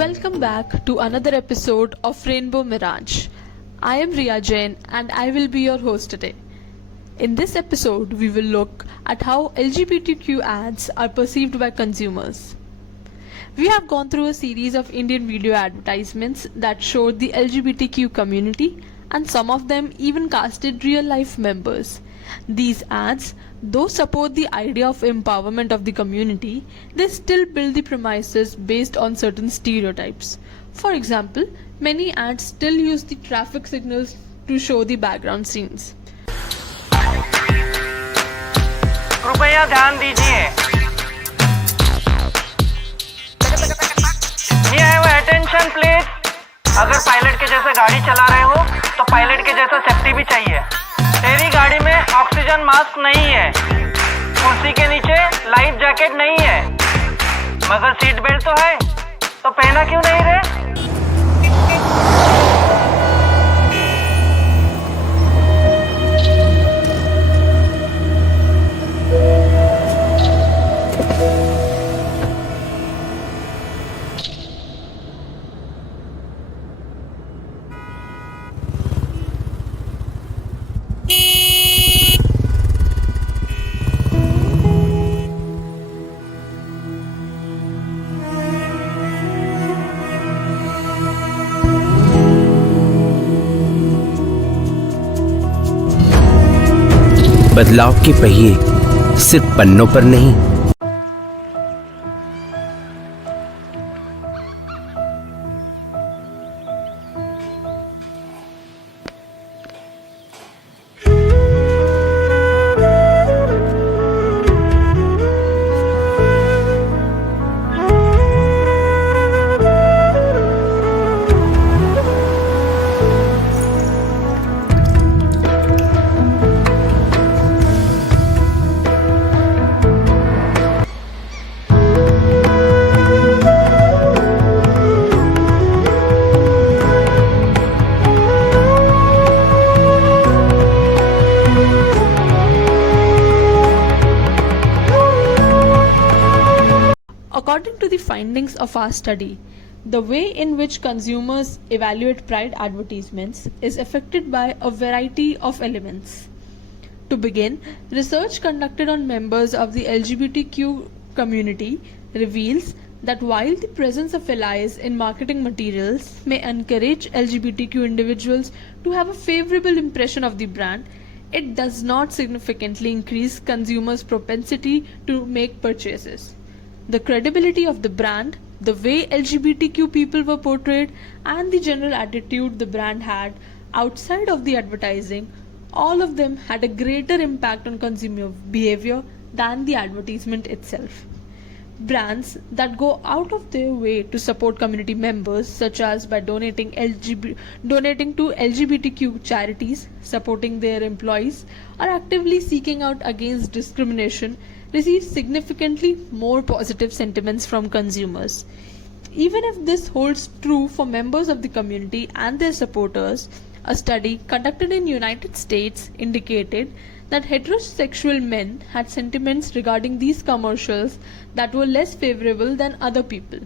Welcome back to another episode of Rainbow Mirage. I am Riya Jain and I will be your host today. In this episode, we will look at how LGBTQ ads are perceived by consumers. We have gone through a series of Indian video advertisements that showed the LGBTQ community, and some of them even casted real-life members. These ads, though support the idea of empowerment of the community, they still build the premises based on certain stereotypes. For example, many ads still use the traffic signals to show the background scenes. कृपया ध्यान दीजिए, ये है वो attention please. अगर pilot के जैसे गाड़ी चला रहे हो तो पायलट के जैसा सेफ्टी भी चाहिए। तेरी गाड़ी में ऑक्सीजन मास्क नहीं है, कुर्सी के नीचे लाइफ जैकेट नहीं है, मगर सीट बेल्ट तो है, तो पहना क्यों नहीं रे? बदलाव के पहिए सिर्फ पन्नों पर नहीं, According to the findings of our study, the way in which consumers evaluate pride advertisements is affected by a variety of elements. To begin, research conducted on members of the LGBTQ community reveals that while the presence of allies in marketing materials may encourage LGBTQ individuals to have a favorable impression of the brand, it does not significantly increase consumers' propensity to make purchases. The credibility of the brand, the way LGBTQ people were portrayed, and the general attitude the brand had outside of the advertising, all of them had a greater impact on consumer behavior than the advertisement itself. Brands that go out of their way to support community members, such as by donating to LGBTQ charities, supporting their employees, or actively seeking out against discrimination, receive significantly more positive sentiments from consumers. Even if this holds true for members of the community and their supporters, a study conducted in United States indicated that heterosexual men had sentiments regarding these commercials that were less favorable than other people.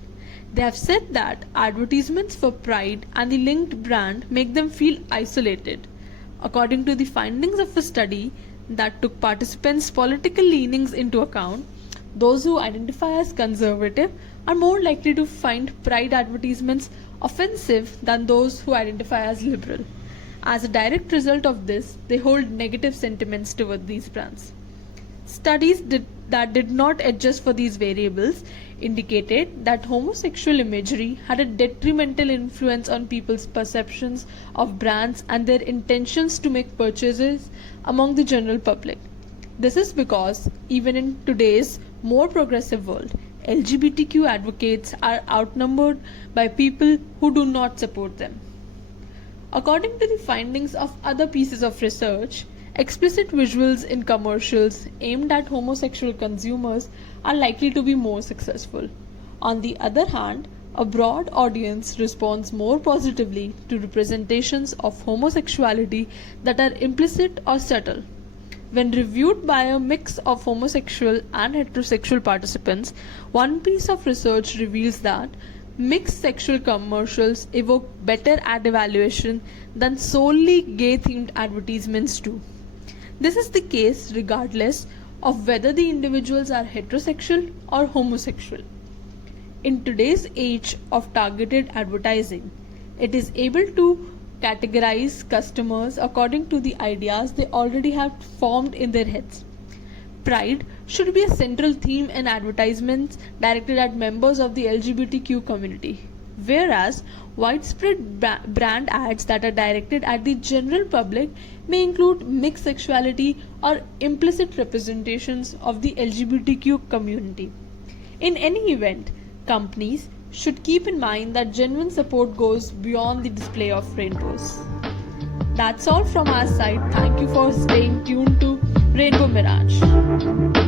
They have said that advertisements for Pride and the linked brand make them feel isolated. According to the findings of a study that took participants' political leanings into account, those who identify as conservative are more likely to find Pride advertisements offensive than those who identify as liberal. As a direct result of this, they hold negative sentiments toward these brands. Studies that did not adjust for these variables indicated that homosexual imagery had a detrimental influence on people's perceptions of brands and their intentions to make purchases among the general public. This is because even in today's more progressive world, LGBTQ advocates are outnumbered by people who do not support them. According to the findings of other pieces of research, explicit visuals in commercials aimed at homosexual consumers are likely to be more successful. On the other hand, a broad audience responds more positively to representations of homosexuality that are implicit or subtle. When reviewed by a mix of homosexual and heterosexual participants, one piece of research reveals that Mixed sexual commercials evoke better ad evaluation than solely gay themed advertisements do. This is the case regardless of whether the individuals are heterosexual or homosexual. In today's age of targeted advertising, it is able to categorize customers according to the ideas they already have formed in their heads. Pride should be a central theme in advertisements directed at members of the LGBTQ community, whereas widespread brand ads that are directed at the general public may include mixed sexuality or implicit representations of the LGBTQ community. In any event, companies should keep in mind that genuine support goes beyond the display of rainbows. That's all from our side. Thank you for staying tuned to Rainbow Mirage.